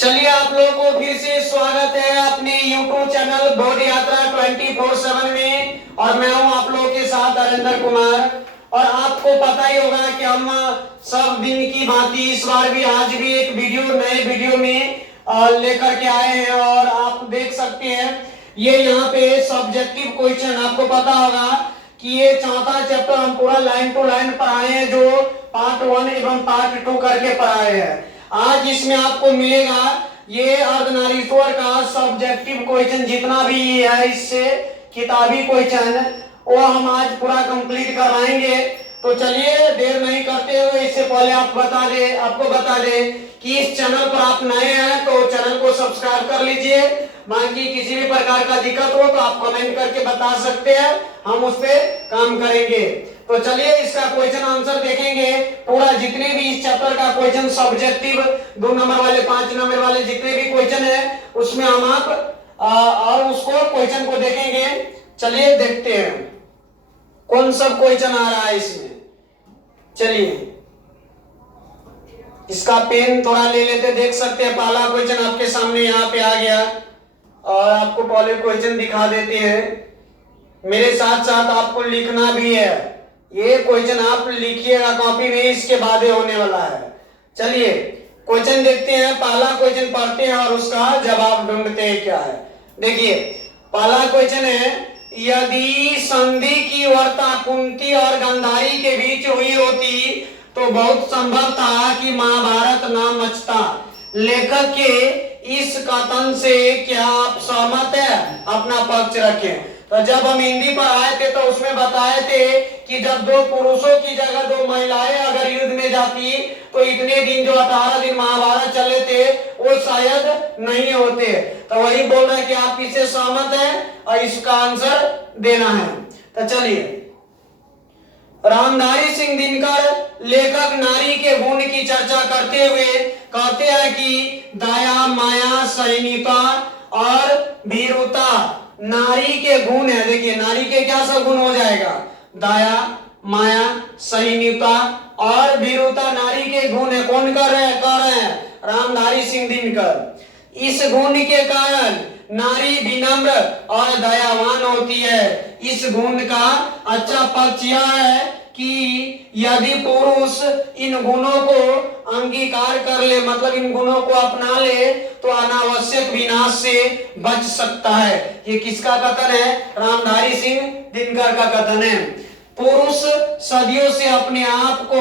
चलिए आप लोगों को फिर से स्वागत है अपने YouTube चैनल बोध यात्रा 24/7 में। और मैं हूं आप लोगों के साथ नरेंद्र कुमार। और आपको पता ही होगा कि हम सब दिन की भांति इस बार भी आज भी एक नए वीडियो में लेकर के आए हैं। और आप देख सकते हैं ये यहाँ पे सब्जेक्टिव क्वेश्चन, आपको पता होगा कि ये चौथा चैप्टर हम पूरा लाइन टू लाइन पढ़ाए हैं, जो पार्ट 1 एवं पार्ट 2 करके पढ़ाए हैं। आज इसमें आपको मिलेगा ये अर्धनारीश्वर का सब्जेक्टिव क्वेश्चन, जितना भी है इससे किताबी क्वेश्चन, वो हम आज पूरा कंप्लीट करवाएंगे। तो चलिए देर नहीं करते हुए इससे पहले आपको बता दे कि इस चैनल पर आप नए हैं तो चैनल को सब्सक्राइब कर लीजिए। बाकी किसी भी प्रकार का दिक्कत हो तो आप कमेंट करके बता सकते हैं, हम उस पर काम करेंगे। तो चलिए इसका क्वेश्चन आंसर देखेंगे। पूरा जितने भी इस चैप्टर का क्वेश्चन सब्जेक्टिव 2 नंबर वाले 5 नंबर वाले जितने भी क्वेश्चन है उसमें हम आप और उसको क्वेश्चन को देखेंगे। चलिए देखते हैं कौन सब क्वेश्चन आ रहा है इसमें। चलिए इसका पेन थोड़ा ले लेते, देख सकते हैं पहला क्वेश्चन आपके सामने यहाँ पे आ गया। और आपको पहले क्वेश्चन दिखा देते हैं, मेरे साथ साथ आपको लिखना भी है। ये क्वेश्चन आप लिखिएगा कॉपी में, इसके बाद होने वाला है। चलिए क्वेश्चन देखते हैं, पहला क्वेश्चन पढ़ते हैं और उसका जवाब ढूंढते हैं क्या है। देखिए पहला क्वेश्चन है, यदि संधि की वार्ता कुंती और गांधारी के बीच हुई होती तो बहुत संभव था कि महाभारत न मचता। लेखक के इस कथन से क्या आप सहमत है? अपना पक्ष रखें। तो जब हम हिंदी पर आए थे तो उसमें बताए थे कि जब 2 पुरुषों की जगह 2 महिलाएं अगर युद्ध में जाती तो इतने दिन जो 18 दिन महाभारत चले थे वो शायद नहीं होते। तो वही बोल रहे हैं कि आप इससे सहमत हैं और इसका आंसर देना है। तो चलिए, रामधारी सिंह दिनकर लेखक नारी के गुण की चर्चा करते हुए कहते हैं कि दया, माया, सहनीयता और भीरुता नारी के गुण है। देखिए नारी के क्या सब गुण हो जाएगा? दया, माया, सहनीयता और भीरुता नारी के गुण है। कौन कर रहे हैं? रामधारी सिंह दिनकर। इस गुण के कारण नारी विनम्र और दयावान होती है। इस गुण का अच्छा पक्ष यह है कि यदि पुरुष इन गुणों को अंगीकार कर ले, मतलब इन गुणों को अपना ले, तो अनावश्यक विनाश से बच सकता है। ये किसका कथन है? रामधारी सिंह दिनकर का कथन है। पुरुष सदियों से अपने आप को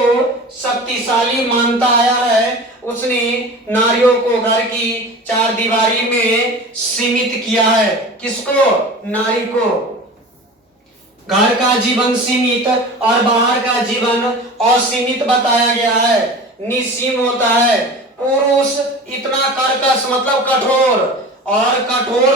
शक्तिशाली मानता आया है। उसने नारियों को घर की 4 दीवारी में सीमित किया है। किसको? नारी को। घर का जीवन सीमित और बाहर का जीवन असीमित बताया गया है, निस्सीम होता है। पुरुष इतना कर्कश मतलब कठोर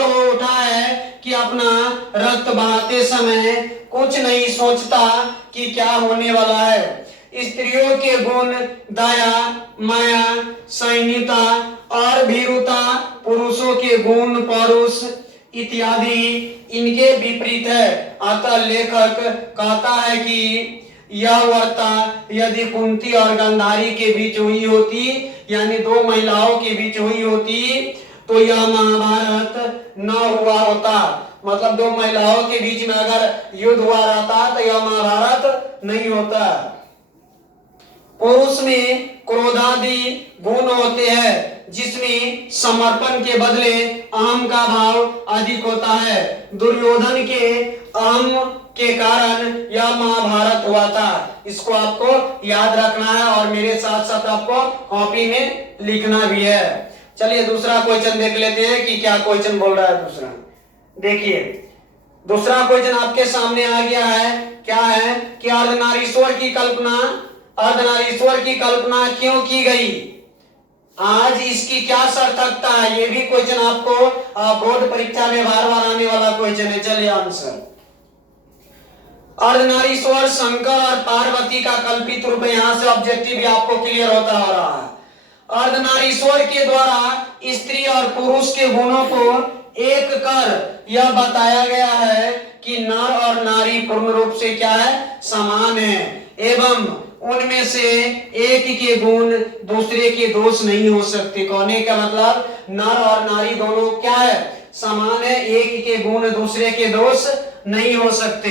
हो उठा है कि अपना रक्त बहाते समय कुछ नहीं सोचता कि क्या होने वाला है। स्त्रियों के गुण दया, माया, सहनीयता और भीरुता, पुरुषों के गुण पौरुष इत्यादि इनके विपरीत है। अतः लेखक कहता है कि यह वार्ता यदि कुंती और गांधारी के बीच हुई होती, यानी 2 महिलाओं के बीच हुई होती, तो यह महाभारत न हुआ होता। मतलब 2 महिलाओं के बीच में अगर युद्ध हुआ रहता तो यह महाभारत नहीं होता। पुरुष में क्रोधादि गुण होते हैं, जिसमें समर्पण के बदले अहम का भाव अधिक होता है। दुर्योधन के अहम के कारण यह महाभारत हुआ था। इसको आपको याद रखना है और मेरे साथ साथ आपको कॉपी में लिखना भी है। चलिए दूसरा क्वेश्चन देख लेते हैं कि क्या क्वेश्चन बोल रहा है दूसरा। देखिए दूसरा क्वेश्चन आपके सामने आ गया है। क्या है कि अर्धनारीश्वर की कल्पना क्यों की गई? आज इसकी क्या सार्थकता है? ये भी क्वेश्चन आपको बोर्ड परीक्षा में बार बार आने वाला क्वेश्चन है। चलिए आंसर, अर्धनारीश्वर शंकर और पार्वती का कल्पित रूप है। यहां से ऑब्जेक्टिव भी आपको क्लियर होता आ रहा है। अर्धनारीश्वर के द्वारा स्त्री और पुरुष के गुणों को एक कर यह बताया गया है कि नर और नारी पूर्ण रूप से क्या है? समान है एवं उनमें से एक के गुण दूसरे के दोष नहीं हो सकते। कहने का मतलब नर और नारी दोनों क्या है, समान है, एक के गुण दूसरे के दोष नहीं हो सकते।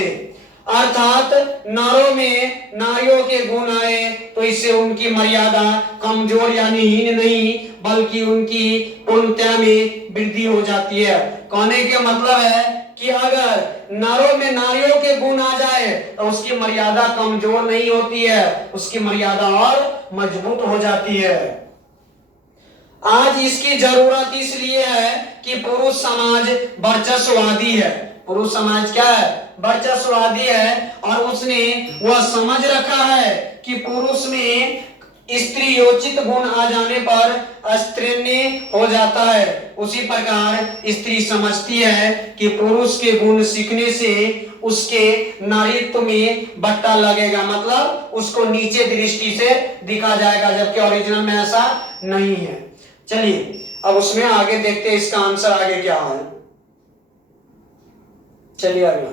अर्थात नरों में नारियों के गुण आए तो इससे उनकी मर्यादा कमजोर यानी हीन नहीं बल्कि उनकी पूर्णता में वृद्धि हो जाती है। कहने का मतलब है कि अगर नरों में नारियों के गुण आ जाए तो उसकी मर्यादा कमजोर नहीं होती है, उसकी मर्यादा और मजबूत हो जाती है। आज इसकी जरूरत इसलिए है कि पुरुष समाज वर्चस्ववादी है। पुरुष समाज क्या है, वर्चस्ववादी है, और उसने वह समझ रखा है कि पुरुष में स्त्री योचित गुण आ जाने पर स्त्रीण्य हो जाता है। उसी प्रकार स्त्री समझती है कि पुरुष के गुण सीखने से उसके नारीत्व में बट्टा लगेगा, मतलब उसको नीचे दृष्टि से दिखा जाएगा, जबकि ओरिजिनल में ऐसा नहीं है। चलिए अब उसमें आगे देखते हैं इसका आंसर आगे क्या है। चलिए अगला,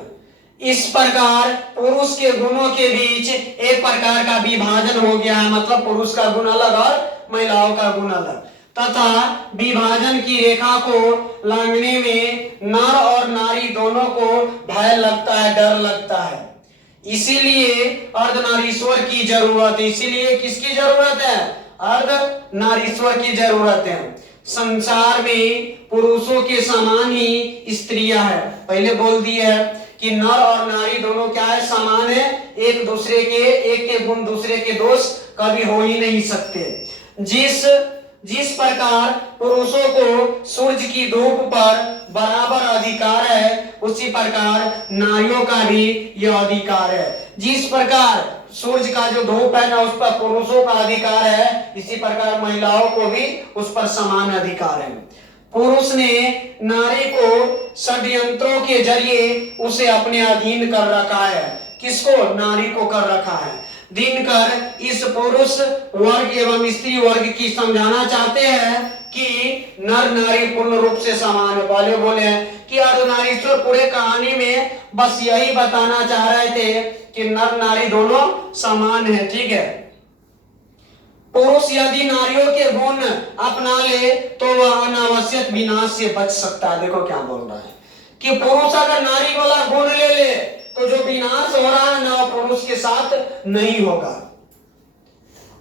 इस प्रकार पुरुष के गुणों के बीच एक प्रकार का विभाजन हो गया है, मतलब पुरुष का गुण अलग और महिलाओं का गुण अलग, तथा विभाजन की रेखा को लांघने में नर और नारी दोनों को भय लगता है, डर लगता है। इसीलिए अर्धनारीश्वर की जरूरत है। इसीलिए किसकी जरूरत है, अर्धनारीश्वर की जरूरत है। संसार में पुरुषों के समान ही स्त्रियां है। पहले बोल दिया है कि नर और नारी दोनों क्या है, समान है, एक दूसरे के, एक के गुण दूसरे के दोष कभी हो ही नहीं सकते। जिस प्रकार पुरुषों को सूर्य की धूप पर बराबर अधिकार है, उसी प्रकार नारियों का भी यह अधिकार है। जिस प्रकार सूर्य का जो धूप है ना उस पर पुरुषों का अधिकार है, इसी प्रकार महिलाओं को भी उस पर समान अधिकार है। पुरुष ने नारी को षड्यंत्रों के जरिए उसे अपने अधीन कर रखा है। किसको, नारी को कर रखा है। दिनकर इस पुरुष वर्ग एवं स्त्री वर्ग की समझाना चाहते हैं कि नर नारी पूर्ण रूप से समान है। पहले बोले हैं कि अर्धनारीश्वर पूरे कहानी में बस यही बताना चाह रहे थे कि नर नारी दोनों समान है, ठीक है। पुरुष यदि नारियों के गुण अपना ले तो वह अनावश्यक विनाश से बच सकता है। देखो क्या बोल रहा है कि पुरुष अगर नारी वाला गुण ले तो जो विनाश हो रहा है ना पुरुष के साथ नहीं होगा।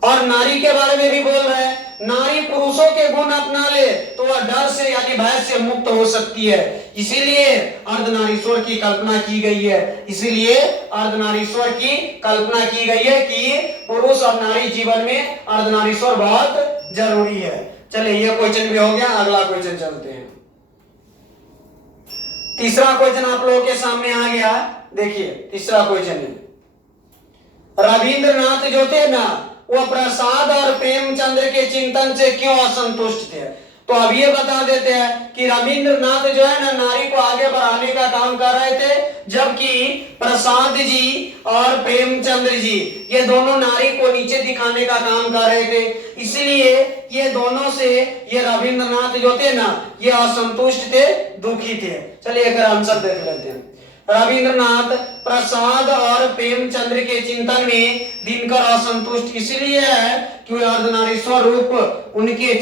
और नारी के बारे में भी बोल रहे हैं, नारी पुरुषों के गुण अपना ले तो वह डर से यानी भय से मुक्त हो सकती है। इसीलिए अर्धनारीश्वर की कल्पना की गई है। इसीलिए अर्धनारीश्वर की कल्पना की गई है कि पुरुष और नारी जीवन में अर्धनारीश्वर बहुत जरूरी है। चलिए ये क्वेश्चन भी हो गया, अगला क्वेश्चन चलते हैं। तीसरा क्वेश्चन आप लोगों के सामने आ गया। देखिए तीसरा क्वेश्चन है, रविंद्रनाथ जो थे ना वो प्रसाद और प्रेमचंद्र के चिंतन से क्यों असंतुष्ट थे। तो अब ये बता देते हैं कि रविंद्रनाथ जो है ना नारी को आगे बढ़ाने का काम कर रहे थे, जबकि प्रसाद जी और प्रेमचंद्र जी ये दोनों नारी को नीचे दिखाने का काम कर रहे थे। इसलिए ये दोनों से ये रविंद्रनाथ जो थे ना ये असंतुष्ट थे, दुखी थे। चलिए एक आंसर देख लेते हैं। रविंद्रनाथ प्रसाद और प्रेमचंद्र के चिंतन में दिनकर असंतुष्ट इसलिए है कि वे अर्धनारीश्वर रूप उनके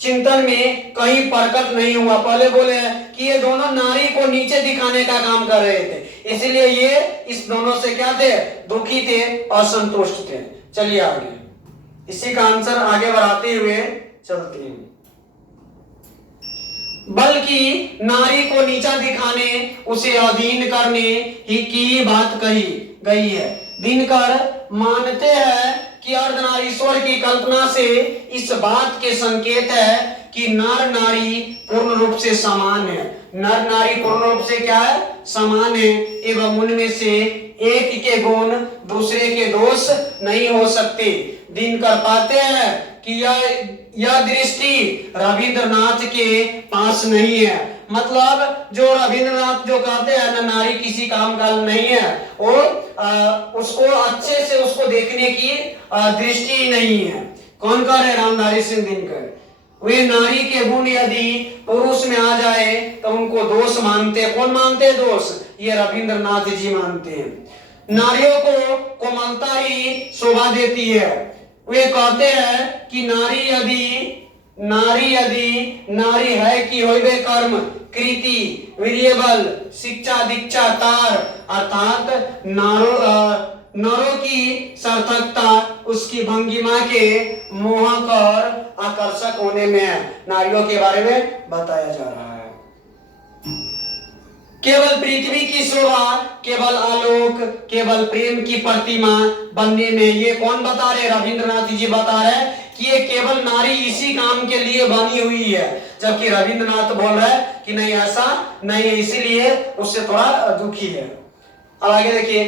चिंतन में कहीं प्रकट नहीं हुआ। पहले बोले कि ये दोनों नारी को नीचे दिखाने का काम कर रहे थे, इसलिए ये इस दोनों से क्या थे, दुखी थे, असंतुष्ट थे। चलिए आगे इसी का आंसर आगे बढ़ाते हुए चलते हैं। बल्कि नारी को नीचा दिखाने, उसे अधीन करने की बात कही गई है। दिनकर मानते हैं कि अर्धनारीश्वर की कल्पना से इस बात के संकेत है कि नर नारी पूर्ण रूप से समान है। नर नारी पूर्ण रूप से क्या है, समान है, एवं उनमें से एक के गुण दूसरे के दोष नहीं हो सकते। दिनकर पाते हैं कि यह दृष्टि रविंद्रनाथ के पास नहीं है। मतलब जो रविंद्रनाथ जो कहते हैं ना नारी किसी काम का नहीं है, वो उसको अच्छे से उसको देखने की दृष्टि नहीं है। कौन कह रहे, रामधारी सिंह दिनकर। वे नारी के गुण यदि पुरुष में आ जाए तो उनको दोष मानते। कौन मानते दोष, ये रविंद्रनाथ जी मानते हैं। नारियों को कोमलता ही शोभा देती है। वे कहते हैं कि नारी है कि होइबे कर्म कृति वीर्यबल शिक्षा दीक्षा तार, अर्थात नरों की सार्थकता उसकी भंगिमा के मोहक और आकर्षक होने में है। नारियों के बारे में बताया जा रहा है। केवल पृथ्वी की शोभा, केवल आलोक, केवल प्रेम की प्रतिमा बनने में, ये कौन बता रहे? रविंद्रनाथ जी बता रहे कि ये केवल नारी इसी काम के लिए बनी हुई है, जबकि रविंद्रनाथ बोल रहे हैं कि नहीं, ऐसा नहीं है, इसीलिए उससे थोड़ा दुखी है। अब आगे देखिए,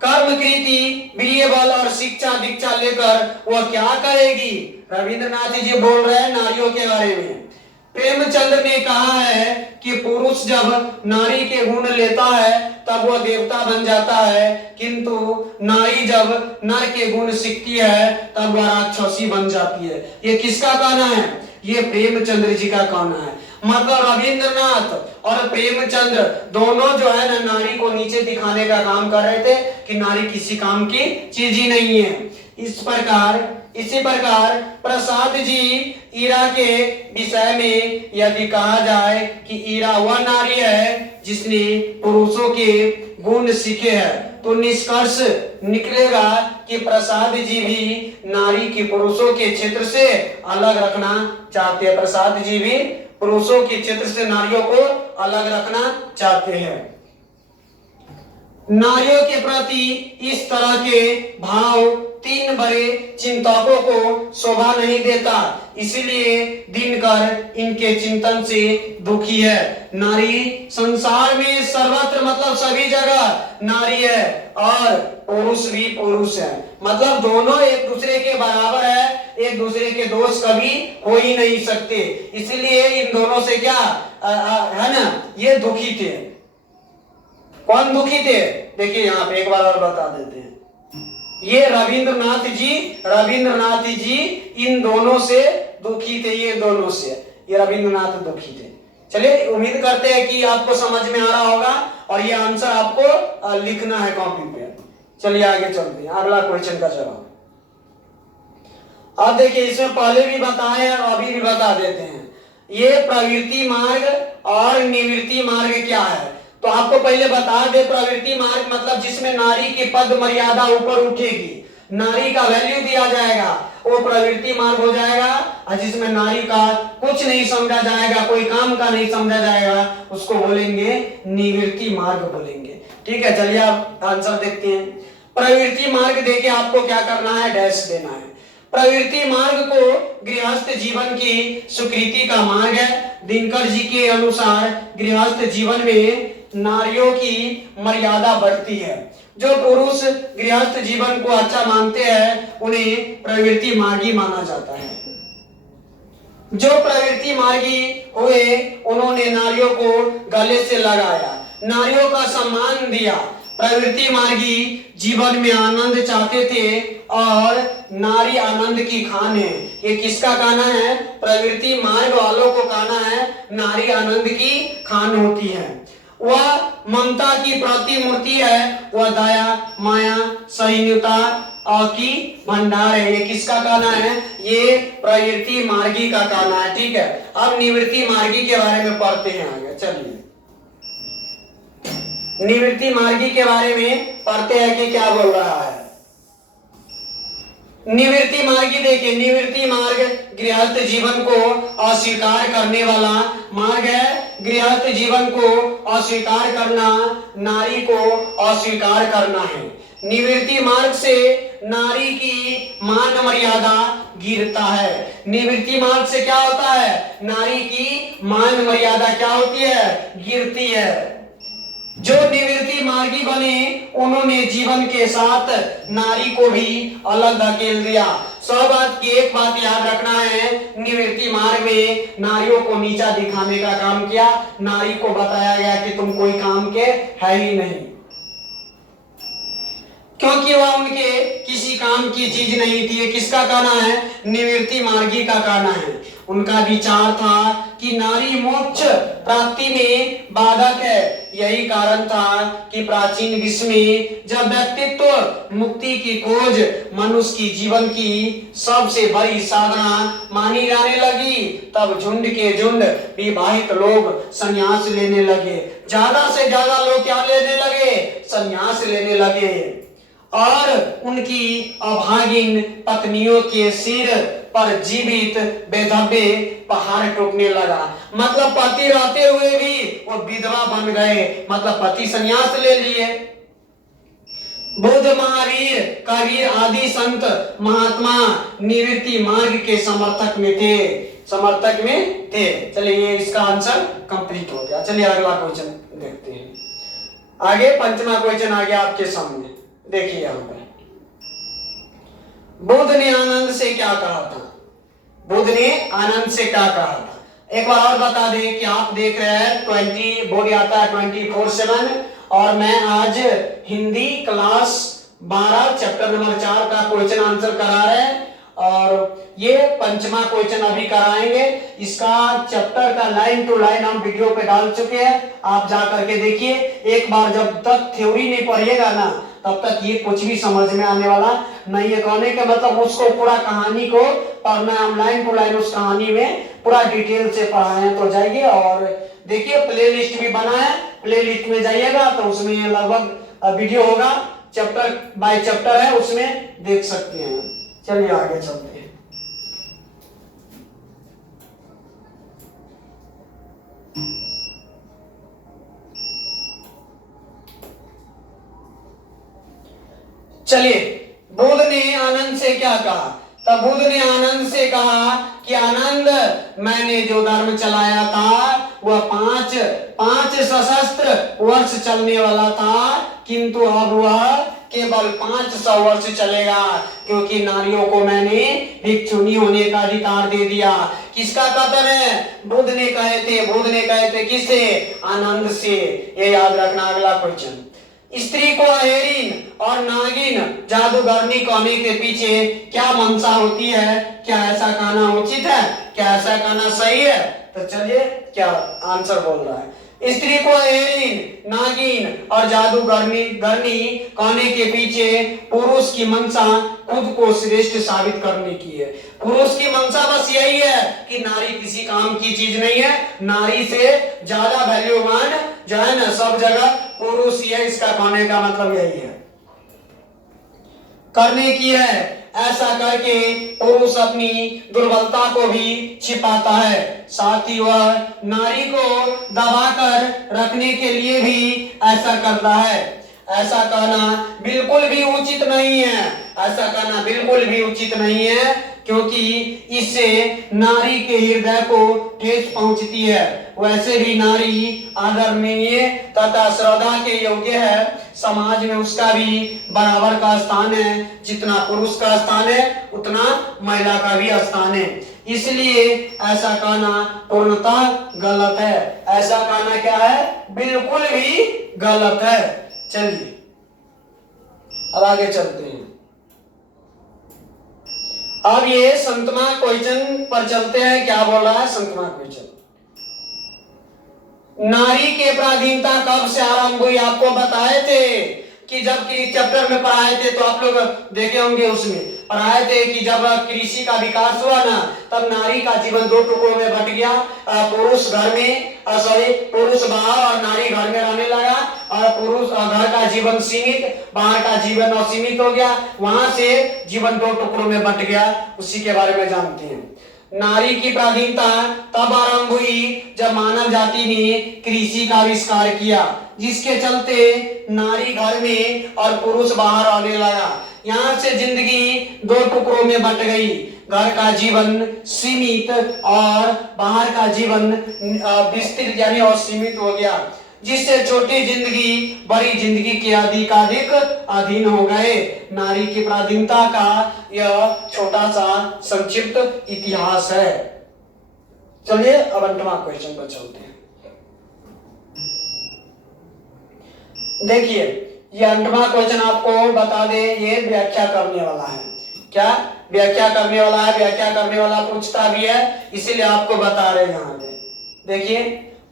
कर्म कृति वीर्यबल और शिक्षा दीक्षा लेकर वह क्या करेगी? रविंद्रनाथ जी बोल रहे हैं नारियों के बारे में। प्रेमचंद्र ने कहा है कि पुरुष जब नारी के गुण लेता है तब वह देवता बन जाता है, किंतु नारी जब नर के गुण सीखती है तब वह राक्षसी बन जाती है। ये किसका कहना है? ये प्रेमचंद्र जी का कहना है। मतलब रविंद्रनाथ और प्रेमचंद्र दोनों जो है ना, नारी को नीचे दिखाने का काम कर रहे थे कि नारी किसी काम की चीज ही नहीं है। इसी प्रकार प्रसाद जी ईरा के विषय में यदि कहा जाए कि ईरा वह नारी है जिसने पुरुषों के गुण सीखे हैं, तो निष्कर्ष निकलेगा कि प्रसाद जी भी नारी की पुरुषों के क्षेत्र से अलग रखना चाहते हैं। प्रसाद जी भी पुरुषों के क्षेत्र से नारियों को अलग रखना चाहते हैं। नारियों के प्रति इस तरह के भाव तीन बड़े चिंतकों को शोभा नहीं देता, इसलिए दिनकर इनके चिंतन से दुखी है। नारी संसार में सर्वत्र, मतलब सभी जगह नारी है और पुरुष भी पुरुष है, मतलब दोनों एक दूसरे के बराबर है, एक दूसरे के दोस्त कभी हो ही नहीं सकते। इसलिए इन दोनों से क्या है ना, ये दुखी थे। कौन दुखी थे? देखिए यहाँ पे एक बार और बता देते हैं। ये रविंद्रनाथ जी इन दोनों से दुखी थे, ये दोनों से ये रविंद्रनाथ दुखी थे। चलिए, उम्मीद करते हैं कि आपको समझ में आ रहा होगा और ये आंसर आपको लिखना है कॉपी पे। चलिए आगे चलते हैं, अगला क्वेश्चन का जवाब। अब देखिए, इसमें पहले भी बताए और अभी भी बता देते हैं। ये प्रवृत्ति मार्ग और निवृत्ति मार्ग क्या है, तो आपको पहले बता दे। प्रवृत्ति मार्ग मतलब जिसमें नारी की पद मर्यादा ऊपर उठेगी, नारी का वैल्यू दिया जाएगा, वो प्रवृत्ति मार्ग हो जाएगा। और जिसमें नारी का कुछ नहीं समझा जाएगा, कोई काम का नहीं समझा जाएगा, उसको बोलेंगे निवृत्ति मार्ग बोलेंगे। ठीक है, चलिए आप आंसर देखते हैं। प्रवृत्ति मार्ग देके आपको क्या करना है, डैश देना है। प्रवृत्ति मार्ग को गृहस्थ जीवन की स्वीकृति का मार्ग है। दिनकर जी के अनुसार गृहस्थ जीवन में नारियों की मर्यादा बढ़ती है। जो पुरुष गृहस्थ जीवन को अच्छा मानते हैं उन्हें प्रवृत्ति मार्गी माना जाता है। जो प्रवृत्ति मार्गी हुए उन्होंने नारियों को गले से लगाया, नारियों का सम्मान दिया। प्रवृत्ति मार्गी जीवन में आनंद चाहते थे और नारी आनंद की खान है। ये किसका कहना है? प्रवृत्ति मार्ग वालों को कहना है नारी आनंद की खान होती है। वह ममता की प्रतिमूर्ति है, वह दया माया सहिष्णुता की भंडार है। ये किसका कहना है? ये प्रवृत्ति मार्गी का कहना है। ठीक है, अब निवृत्ति मार्गी के बारे में पढ़ते हैं आगे। चलिए, निवृत्ति मार्गी के बारे में पढ़ते हैं कि क्या बोल रहा है। निवृत्ति मार्गी देखिए, निवृत्ति मार्ग गृहस्थ जीवन को अस्वीकार करने वाला मार्ग है। गृहस्थ जीवन को अस्वीकार करना नारी को अस्वीकार करना है। निवृत्ति मार्ग से नारी की मान मर्यादा गिरता है। निवृत्ति मार्ग से क्या होता है? नारी की मान मर्यादा क्या होती है? गिरती है। जो निवृत्ति मार्गी बने उन्होंने जीवन के साथ नारी को भी अलग धकेल दिया। सब बात की एक बात याद रखना है, निवृत्ति मार्ग में नारियों को नीचा दिखाने का काम किया। नारी को बताया गया कि तुम कोई काम के है ही नहीं, क्योंकि वह उनके किसी काम की चीज नहीं थी। ये किसका कहना है? निवृत्ति मार्गी का कहना है। उनका विचार था कि नारी मोक्ष प्राप्ति में बाधक है। यही कारण था कि प्राचीन विश्व में जब व्यक्तित्व मुक्ति की खोज मनुष्य की जीवन की सबसे बड़ी साधना मानी जाने लगी, तब झुंड के झुंड विवाहित लोग संन्यास लेने लगे। ज्यादा से ज्यादा लोग क्या लेने लगे? संन्यास लेने लगे। और उनकी अभागिन पत्नियों के सिर पर जीवित बेधब्बे पहाड़ टूटने लगा। मतलब पति रहते हुए भी वो विधवा बन गए, मतलब पति संन्यास ले लिए। बुद्ध, महावीर, कबीर आदि संत महात्मा निवृत्ति मार्ग के समर्थक में थे। चलिए ये इसका आंसर कंप्लीट हो गया। चलिए अगला क्वेश्चन देखते हैं। आगे पंचमा क्वेश्चन आ गया आपके सामने, देखिए यहाँ पर। बुद्ध ने आनंद से क्या कहा था? बुद्ध ने आनंद से क्या कहा था? एक बार और बता दें कि आप देख रहे हैं 20 बोर्ड आता है 24/7 और मैं आज हिंदी क्लास 12 चैप्टर नंबर 4 का क्वेश्चन आंसर करा रहे हैं और ये पंचमा क्वेश्चन अभी कराएंगे। इसका चैप्टर का लाइन टू लाइन हम वीडियो पे डाल चुके हैं, आप जा करके देखिए। एक बार जब तक थ्योरी नहीं पढ़िएगा ना तब तक ये कुछ भी समझ में आने वाला नहीं है। कहने का मतलब उसको पूरा कहानी को पढ़ना, हम लाइन टू लाइन उस कहानी में पूरा डिटेल से पढ़ाए तो जाइए। और देखिए प्ले लिस्ट भी बना है, प्ले लिस्ट में जाइएगा तो उसमें लगभग वीडियो होगा, चैप्टर बाय चैप्टर है, उसमें देख सकते हैं। चलिए आगे चलते हैं। चलिए बुद्ध ने आनंद से क्या कहा? तब बुद्ध ने आनंद से कहा कि आनंद, मैंने जो धर्म चलाया था वह पांच सशस्त्र वर्ष चलने वाला था, किंतु अब वह केवल 500 वर्ष चलेगा, क्योंकि नारियों को मैंने भिक्षुणी होने का अधिकार दे दिया। किसका कथन है? बुद्ध ने कहे थे किससे? आनंद से। ये याद रखना। अगला क्वेश्चन, स्त्री को अहेरिन और नागिन जादूगरनी कहने के पीछे क्या मंशा होती है? क्या ऐसा कहना उचित है? क्या ऐसा कहना सही है? तो चलिए क्या आंसर बोल रहा है। स्त्री को अहेरिन, नागिन और जादूगरनी कहने के पीछे पुरुष की मंशा खुद को श्रेष्ठ साबित करने की है। पुरुष की मंशा बस यही है कि नारी किसी काम की चीज नहीं है, नारी से ज्यादा वैल्यूवान जो है ना सब जगह पुरुष ही है। इसका कहने का मतलब यही है, करने की है। ऐसा करके पुरुष अपनी दुर्बलता को भी छिपाता है, साथ ही वह नारी को दबाकर रखने के लिए भी ऐसा करता है। ऐसा कहना बिल्कुल भी उचित नहीं है, ऐसा कहना बिल्कुल भी उचित नहीं है, क्योंकि इससे नारी के हृदय को ठेस पहुंचती है। वैसे भी नारी आदरणीय तथा श्रद्धा के योग्य है, समाज में उसका भी बराबर का स्थान है। जितना पुरुष का स्थान है उतना महिला का भी स्थान है। इसलिए ऐसा कहना पूर्णतः गलत है। ऐसा कहना क्या है? बिल्कुल भी गलत है। चलिए अब आगे चलते हैं। अब ये संतमा क्वेश्चन पर चलते हैं। क्या बोल रहा है संतमा क्वेश्चन? नारी के पराधीनता कब से आरंभ हुई? आपको बताए थे कि जब चैप्टर में पढ़ाए थे तो आप लोग देखे होंगे, उसमें पढ़ाए थे कि जब कृषि का विकास हुआ ना तब नारी का जीवन 2 टुकड़ों में बट गया। पुरुष बाहर और नारी घर में रहने लगा, और पुरुष घर का जीवन सीमित, बाहर का जीवन असीमित हो गया। वहां से जीवन 2 टुकड़ों में बट गया। उसी के बारे में जानते हैं। नारी की पराधीनता तब आरंभ हुई जब मानव जाति ने कृषि का आविष्कार किया, जिसके चलते नारी घर में और पुरुष बाहर आने लगा। यहाँ से जिंदगी 2 टुकड़ों में बट गई। घर का जीवन सीमित और बाहर का जीवन विस्तृत यानी असीमित हो गया, जिससे छोटी जिंदगी बड़ी जिंदगी के अधिकाधिक अधीन हो गए। नारी की पराधीनता का यह छोटा सा संक्षिप्त इतिहास है। चलिए अब 8वां क्वेश्चन पर चलते हैं। देखिए ये 8वां क्वेश्चन आपको बता दे, ये व्याख्या करने वाला है। क्या? व्याख्या करने वाला है, व्याख्या करने वाला पूछता भी है, इसीलिए आपको बता रहे हैं यहाँ पे। देखिए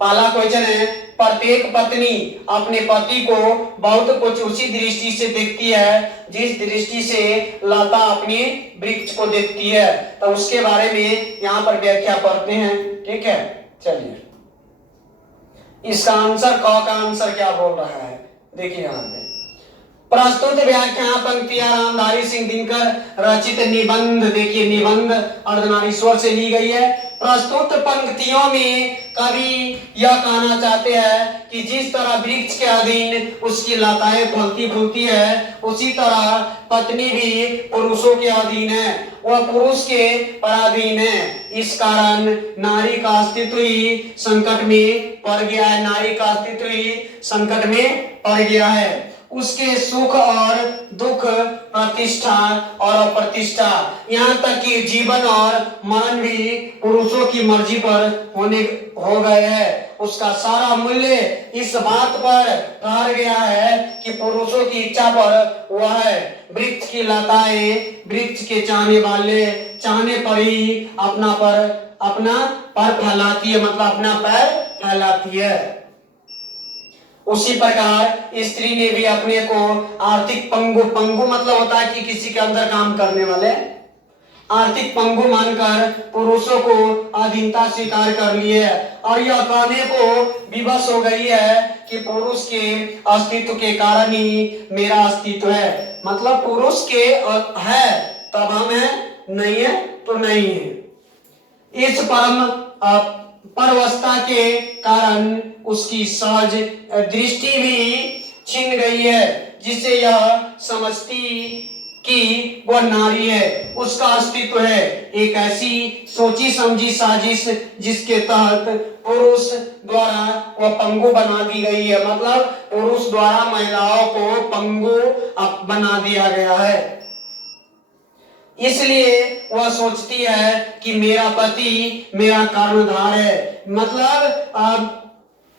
पहला क्वेश्चन है, प्रत्येक पत्नी अपने पति को बहुत कुछ उसी दृष्टि से देखती है जिस दृष्टि से लता अपने वृक्ष को देखती है। तो उसके बारे में यहाँ पर व्याख्या पढ़ते हैं, ठीक है। चलिए इसका आंसर क का आंसर क्या बोल रहा है, देखिए यहाँ पे। प्रस्तुत व्याख्या पंक्तियां रामधारी सिंह दिनकर रचित निबंध, देखिए निबंध अर्धनारीश्वर से ली गई है। प्रस्तुत पंक्तियों में कवि यह कहना चाहते हैं कि जिस तरह वृक्ष के अधीन उसकी लताएं फलती फूलती है, उसी तरह पत्नी भी पुरुषों के अधीन है, वह पुरुष के पराधीन है। इस कारण नारी का अस्तित्व ही संकट में पड़ गया है, नारी का अस्तित्व ही संकट में पड़ गया है। उसके सुख और दुख, प्रतिष्ठा और अप्रतिष्ठा, यहाँ तक कि जीवन और मरण भी पुरुषों की मर्जी पर हो गए हैं। उसका सारा मूल्य इस बात पर ठहर गया है कि पुरुषों की इच्छा पर हुआ है। वृक्ष की लताएं वृक्ष के चाहने पर ही अपना पर फैलाती है, मतलब अपना पैर फैलाती है। उसी प्रकार स्त्री ने भी अपने को आर्थिक पंगु मतलब होता है कि किसी के अंदर काम करने वाले, आर्थिक पंगु मानकर पुरुषों को अधीनता स्वीकार कर लिए और यह कहने को विवश हो गई है कि पुरुष के अस्तित्व के कारण ही मेरा अस्तित्व है। मतलब पुरुष के है तब हम हैं, नहीं है तो नहीं है। इस परवस्था के कारण उसकी सहज दृष्टि भी छिन गई है, जिससे यह समझती कि वह नारी है, उसका अस्तित्व है। एक ऐसी सोची समझी साजिश जिसके तहत पुरुष द्वारा वह पंगु बना दी गई है, मतलब पुरुष द्वारा महिलाओं को पंगु बना दिया गया है। इसलिए वह सोचती है कि मेरा पति मेरा कर्णधार है, मतलब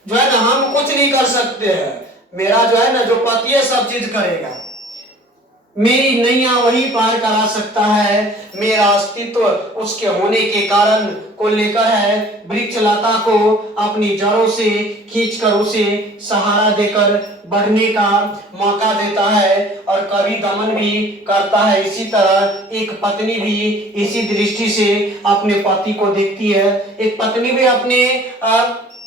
जो है ना हम कुछ नहीं कर सकते हैं, मेरा जो है ना जो पति है सब चीज करेगा, मेरी नैया वही पार करा सकता है। मेरा अस्तित्व उसके होने के कारण को लेकर है। वृक्ष लता को अपनी जड़ों से खींचकर उसे सहारा देकर बढ़ने का मौका देता है और कभी दमन भी करता है। इसी तरह एक पत्नी भी इसी दृष्टि से अपने पति को देखती है। एक पत्नी भी अपने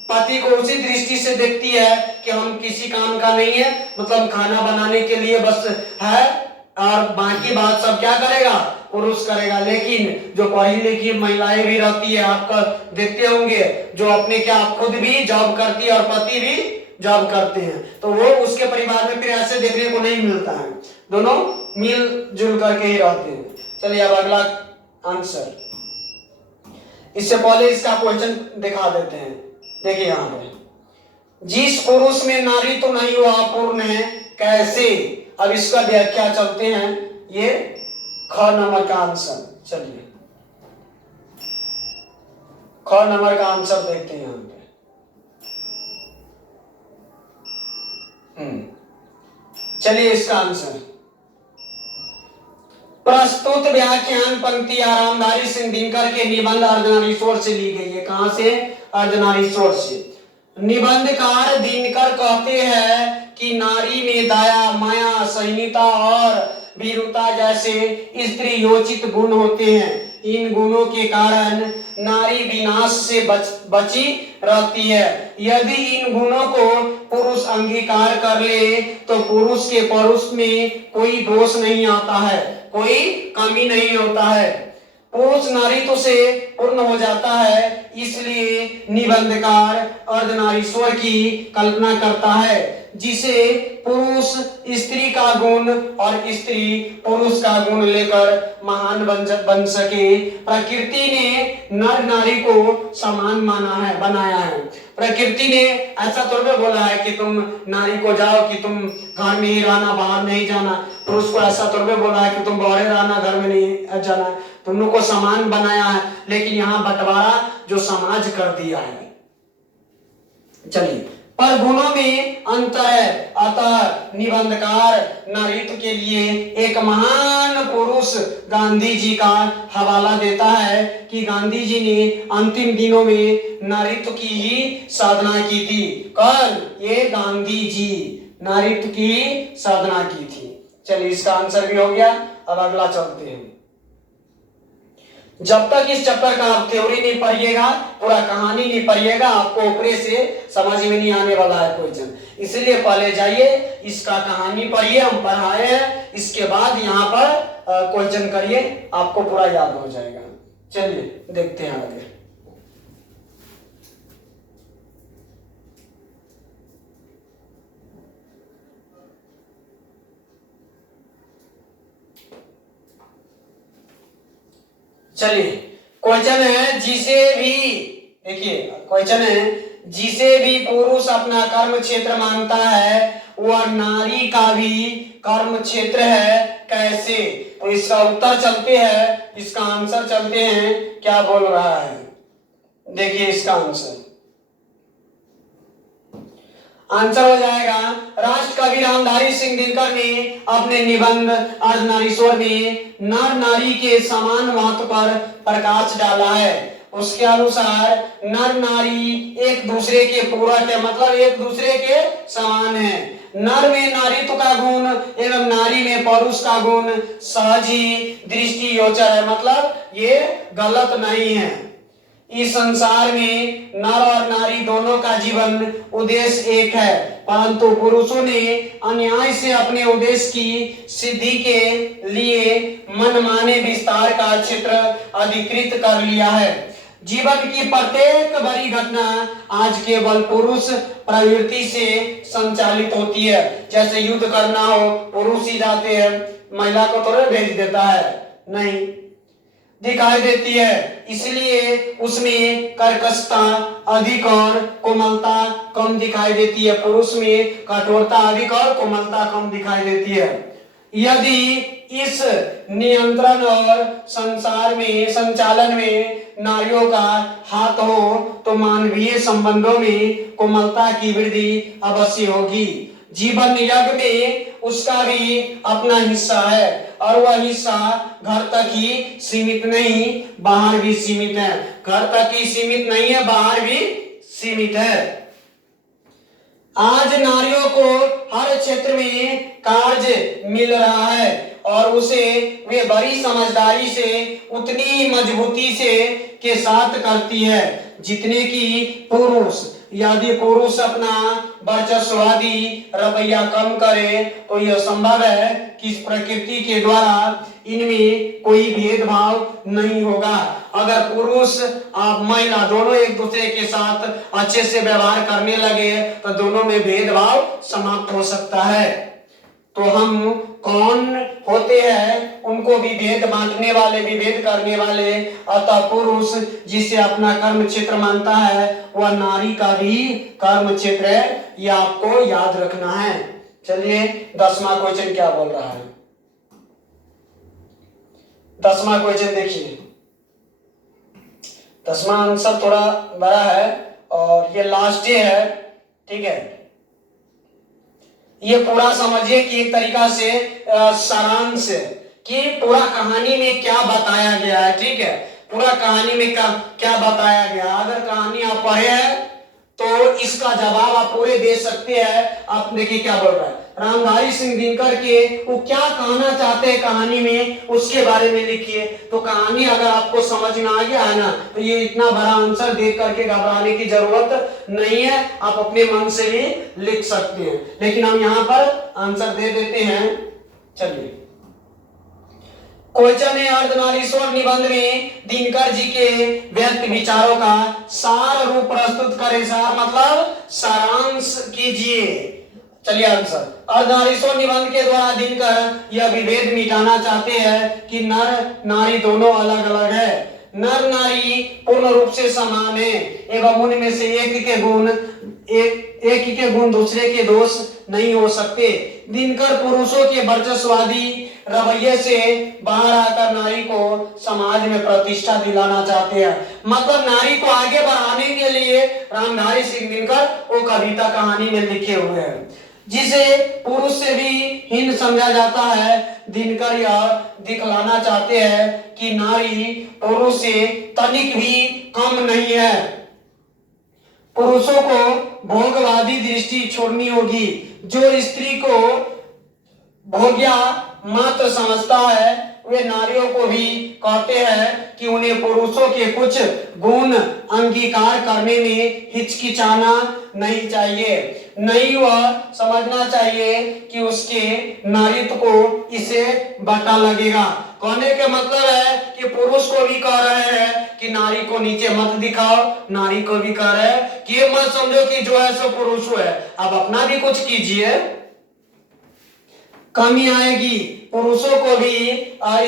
पति को उसी दृष्टि से देखती है कि हम किसी काम का नहीं है, मतलब खाना बनाने के लिए बस है और बाकी बात सब क्या करेगा, पुरुष करेगा। लेकिन जो पढ़ी लिखी महिलाएं भी रहती है, आपका देखते होंगे, जो अपने क्या खुद भी जॉब करती है और पति भी जॉब करते हैं, तो वो उसके परिवार में फिर ऐसे देखने को नहीं मिलता है, दोनों मिलजुल करके ही रहते हैं। चलिए अब अगला आंसर, इससे पहले इसका क्वेश्चन दिखा देते हैं। देखिए यहाँ पे, जिस पुरुष में नारी तो नहीं हुआ पूर्ण है कैसे। अब इसका व्याख्या चलते हैं, ये ख नंबर का आंसर। चलिए ख नंबर का आंसर देखते हैं यहाँ पे। चलिए इसका आंसर, प्रस्तुत व्याख्यान पंक्ति रामधारी सिंह दिनकर के निबंध अर्धनारीश्वर से ली गई है। कहां से, अर्धनारीश्वर से। निबंधकार दिनकर कहते हैं कि नारी में दया, माया, सहनीता और वीरता जैसे स्त्री योचित गुण होते हैं। इन गुणों के कारण नारी विनाश से बची रहती है। यदि इन गुणों को पुरुष अंगीकार कर ले तो पुरुष के परुष में कोई दोष नहीं आता है, कोई कमी नहीं होता है, पुरुष नारीत्व से पूर्ण हो जाता है। इसलिए निबंधकार अर्धनारीश्वर की कल्पना करता है, जिसे पुरुष स्त्री का गुण और स्त्री पुरुष का गुण लेकर महान बन सके। प्रकृति ने नर नारी को समान बनाया है। प्रकृति ने ऐसा थोड़ा बोला है कि तुम नारी को जाओ कि तुम घर में ही रहना, बाहर नहीं जाना। पुरुष को ऐसा थोड़ा बोला है कि तुम बाहर रहना, घर में नहीं जाना। तुम लोग को समान बनाया है, लेकिन यहाँ बंटवारा जो समाज कर दिया है। चलिए पर गुणों में अंतर है। अतः निबंधकार नारीत्व के लिए एक महान पुरुष गांधी जी का हवाला देता है कि गांधी जी ने अंतिम दिनों में नारीत्व की ही साधना की थी। कल ये गांधी जी नारीत्व की साधना की थी। चलिए इसका आंसर भी हो गया। अब अगला चलते हैं। जब तक इस चैप्टर का आप थ्योरी नहीं पढ़िएगा, पूरा कहानी नहीं पढ़िएगा, आपको ऊपरे से समझ में नहीं आने वाला है क्वेश्चन। इसलिए पहले जाइए इसका कहानी पढ़िए, हम पढ़ाए हैं, इसके बाद यहाँ पर क्वेश्चन करिए, आपको पूरा याद हो जाएगा। चलिए देखते हैं आगे। चलिए क्वेश्चन है, जिसे भी, देखिए क्वेश्चन है, जिसे भी पुरुष अपना कर्म क्षेत्र मानता है वह नारी का भी कर्म क्षेत्र है, कैसे? तो इसका उत्तर चलते हैं, इसका आंसर चलते हैं, क्या बोल रहा है देखिए इसका आंसर। आंसर हो जाएगा, राष्ट्र कवि रामधारी सिंह दिनकर ने अपने निबंध अर्धनारीश्वर में नर नारी के समान महत्व पर प्रकाश डाला है। उसके अनुसार नर नारी एक दूसरे के पूरक है, मतलब एक दूसरे के समान है। नर में नारीत्व का गुण एवं नारी में पौरुष का गुण सहज ही दृष्टि गोचर है, मतलब ये गलत नहीं है। इस संसार में नर और नारी दोनों का जीवन उद्देश्य एक है, परंतु पुरुषों ने अन्याय से अपने उद्देश्य की सिद्धि के लिए मनमाने विस्तार का क्षेत्र अधिकृत कर लिया है। जीवन की प्रत्येक बड़ी घटना आज केवल पुरुष प्रवृत्ति से संचालित होती है। जैसे युद्ध करना हो, पुरुष ही जाते हैं, महिला को थोड़ा भेज देता है, नहीं दिखाई देती है, इसलिए उसमें कर्कशता अधिक और कोमलता कम दिखाई देती है। पुरुष में कठोरता अधिक और कोमलता कम दिखाई देती है। यदि इस नियंत्रण और संसार में संचालन में नारियों का हाथ हो तो मानवीय संबंधों में कोमलता की वृद्धि अवश्य होगी। जीवन यज्ञ में उसका भी अपना हिस्सा है और वह हिस्सा घर तक ही सीमित नहीं, बाहर भी सीमित है। घर तक ही सीमित नहीं है, बाहर भी सीमित है। आज नारियों को हर क्षेत्र में कार्य मिल रहा है और उसे वे बड़ी समझदारी से उतनी ही मजबूती से के साथ करती है जितने की पुरुष। यदि पुरुष अपना वर्चस्ववादी रवैया कम करे तो यह संभव है कि इस प्रकृति के द्वारा इनमें कोई भेदभाव नहीं होगा। अगर पुरुष और महिला दोनों एक दूसरे के साथ अच्छे से व्यवहार करने लगे तो दोनों में भेदभाव समाप्त हो सकता है। तो हम कौन होते हैं? उनको भी भेद बांटने वाले, विभेद करने वाले। अतः पुरुष जिसे अपना कर्म क्षेत्र मानता है वह नारी का भी कर्म क्षेत्र है, यह आपको याद रखना है। चलिए 10वां क्वेश्चन क्या बोल रहा है। 10वां क्वेश्चन देखिए। 10वां आंसर थोड़ा बड़ा है और ये लास्ट डे है, ठीक है। ये पूरा समझिए कि एक तरीका से सारांश कि पूरा कहानी में क्या बताया गया है, ठीक है। पूरा कहानी में क्या बताया गया, अगर कहानी आप पढ़े हैं तो इसका जवाब आप पूरे दे सकते हैं। आप देखिए क्या बोल रहा है रामधारी सिंह दिनकर के, वो क्या कहना चाहते हैं कहानी में, उसके बारे में लिखिए। तो कहानी अगर आपको समझ में आ गया है ना, तो ये इतना बड़ा आंसर देख करके घबराने की जरूरत नहीं है, आप अपने मन से भी लिख सकते हैं। लेकिन हम यहाँ पर आंसर दे देते हैं। चलिए क्वेश्चन है, अर्धनारीश्वर निबंध में दिनकर जी के व्यक्त विचारों का सार रूप प्रस्तुत करें। सार मतलब सारांश कीजिए। चलिए आंसर, अर्धनारीश्वर निबंध के द्वारा दिनकर यह विभेद मिटाना चाहते हैं कि नर नारी दोनों अलग अलग है। नर नारी पूर्ण रूप से समान है एवं उनमें से एक के गुण दूसरे के दोष नहीं हो सकते। दिनकर पुरुषों के वर्चस्ववादी रवैये से बाहर आकर नारी को समाज में प्रतिष्ठा दिलाना चाहते हैं। मतलब नारी को आगे बढ़ाने के लिए रामधारी सिंह दिनकर वो कविता कहानी में लिखे हुए हैं। जिसे पुरुष से भी हीन समझा जाता है, दिनकर यह दिखलाना चाहते हैं कि नारी पुरुष से तनिक भी कम नहीं है। पुरुषों को भोगवादी दृष्टि छोड़नी होगी। जो स्त्री को भोग्या मात्र समझता है वे नारियों को भी कहते हैं कि उन्हें पुरुषों के कुछ गुण अंगीकार करने में हिचकिचाना नहीं चाहिए। नहीं, वह समझना चाहिए कि उसके नारीत्व को इसे बटा लगेगा। कहने का मतलब है कि पुरुष को भी कह रहे हैं कि नारी को नीचे मत दिखाओ, नारी को भी कह रहे हैं कि ये मत समझो कि जो है सो पुरुष है, अब अपना भी कुछ कीजिए। कमी आएगी। पुरुषों को भी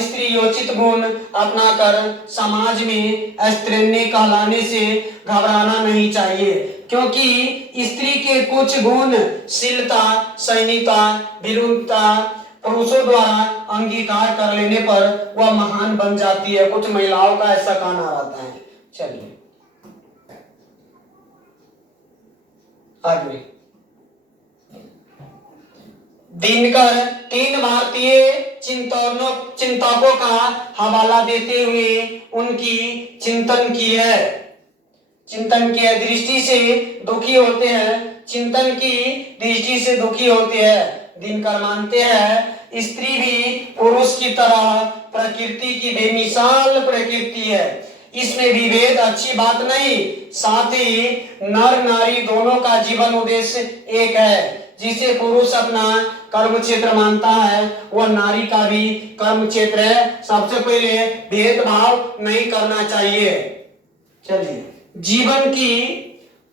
स्त्री योचित गुण अपनाकर समाज में स्त्रीण्य कहलाने से घबराना नहीं चाहिए, क्योंकि स्त्री के कुछ गुण शीलता, सैनिकता, वीरता पुरुषों द्वारा अंगीकार कर लेने पर वह महान बन जाती है। कुछ महिलाओं का ऐसा कहना रहता है। चलिए आगे। दिनकर तीन भारतीय चिंतकों का हवाला देते हुए उनकी चिंतन की दृष्टि से दुखी होते हैं। चिंतन की दृष्टि से दुखी होते हैं। दिनकर मानते हैं स्त्री भी पुरुष की तरह प्रकृति की बेमिसाल प्रकृति है, इसमें विभेद अच्छी बात नहीं। साथ ही नर नारी दोनों का जीवन उद्देश्य एक है। जिसे पुरुष अपना कर्म क्षेत्र मानता है वह नारी का भी कर्म क्षेत्र है। सबसे पहले भेदभाव नहीं करना चाहिए। चलिए, जीवन की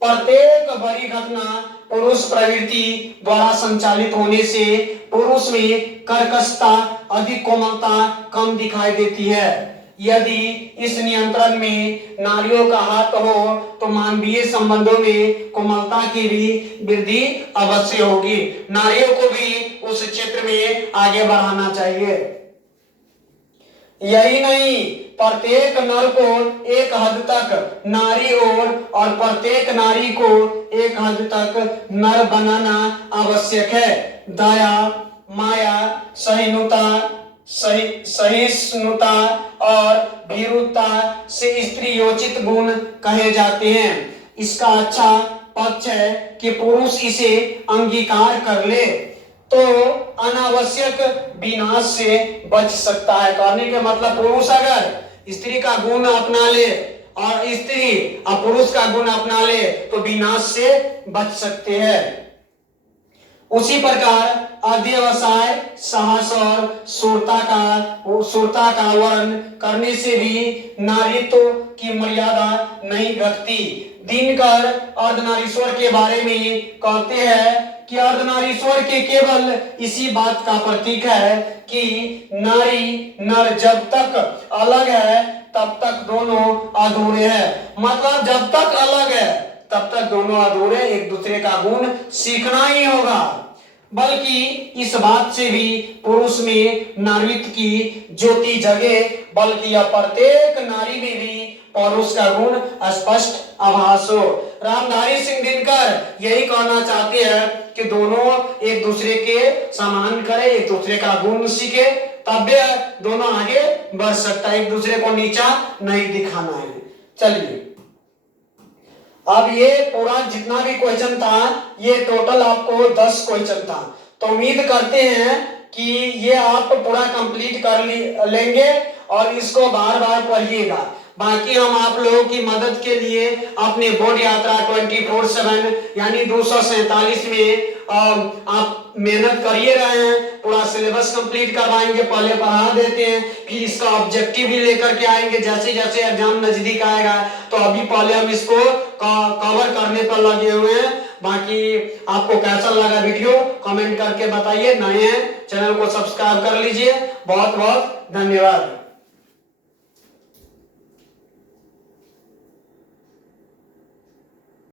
प्रत्येक बड़ी घटना पुरुष प्रवृत्ति द्वारा संचालित होने से पुरुष में कर्कशता, अधिक कोमलता कम दिखाई देती है। यदि इस नियंत्रण में नारियों का हाथ हो तो मानवीय संबंधों में कोमलता की भी वृद्धि अवश्य होगी। नारियों को भी उस क्षेत्र में आगे बढ़ाना चाहिए। यही नहीं, प्रत्येक नर को एक हद तक नारी और प्रत्येक नारी को एक हद तक नर बनाना आवश्यक है। दया, माया, सहिष्णुता और भीरुता से स्त्री योचित गुण कहे जाते हैं। इसका अच्छा पक्ष है कि पुरुष इसे अंगीकार कर ले तो अनावश्यक विनाश से बच सकता है। कहने के मतलब पुरुष अगर स्त्री का गुण अपना ले और स्त्री पुरुष का गुण अपना ले तो विनाश से बच सकते हैं। उसी प्रकार अध्यवसाय, साहस और शूरता का वर्ण करने से भी नारीत्व की मर्यादा नहीं घटती। दिनकर अर्धनारीश्वर के बारे में कहते हैं कि अर्धनारीश्वर के केवल इसी बात का प्रतीक है कि नारी नर जब तक अलग है तब तक दोनों अधूरे हैं। मतलब जब तक अलग है तब तक दोनों अधूरे, एक दूसरे का गुण सीखना ही होगा। बल्कि इस बात से भी पुरुष में नारीत्व की ज्योति जगे, बल्कि यह प्रत्येक नारी में भी पुरुष का गुण स्पष्ट आभास हो। रामधारी सिंह दिनकर यही कहना चाहते हैं कि दोनों एक दूसरे के समान करें, एक दूसरे का गुण सीखे, तब दोनों आगे बढ़ सकता है। एक दूसरे को नीचा नहीं दिखाना है। चलिए, अब ये पूरा जितना भी क्वेश्चन था ये टोटल आपको 10 क्वेश्चन था। तो उम्मीद करते हैं कि ये आप पूरा कंप्लीट कर लेंगे और इसको बार बार पढ़िएगा। बाकी हम आप लोगों की मदद के लिए अपने बोर्ड यात्रा 24/7 यानी 247 में आप मेहनत करिए रहे हैं। पूरा सिलेबस कंप्लीट करवाएंगे, पहले पढ़ा देते हैं, फिर इसका ऑब्जेक्टिव भी लेकर के आएंगे। जैसे जैसे एग्जाम नजदीक आएगा तो अभी पहले हम इसको कवर करने पर लगे हुए हैं। बाकी आपको कैसा लगा वीडियो कमेंट करके बताइए। नए हैं चैनल को सब्सक्राइब कर लीजिए। बहुत बहुत धन्यवाद।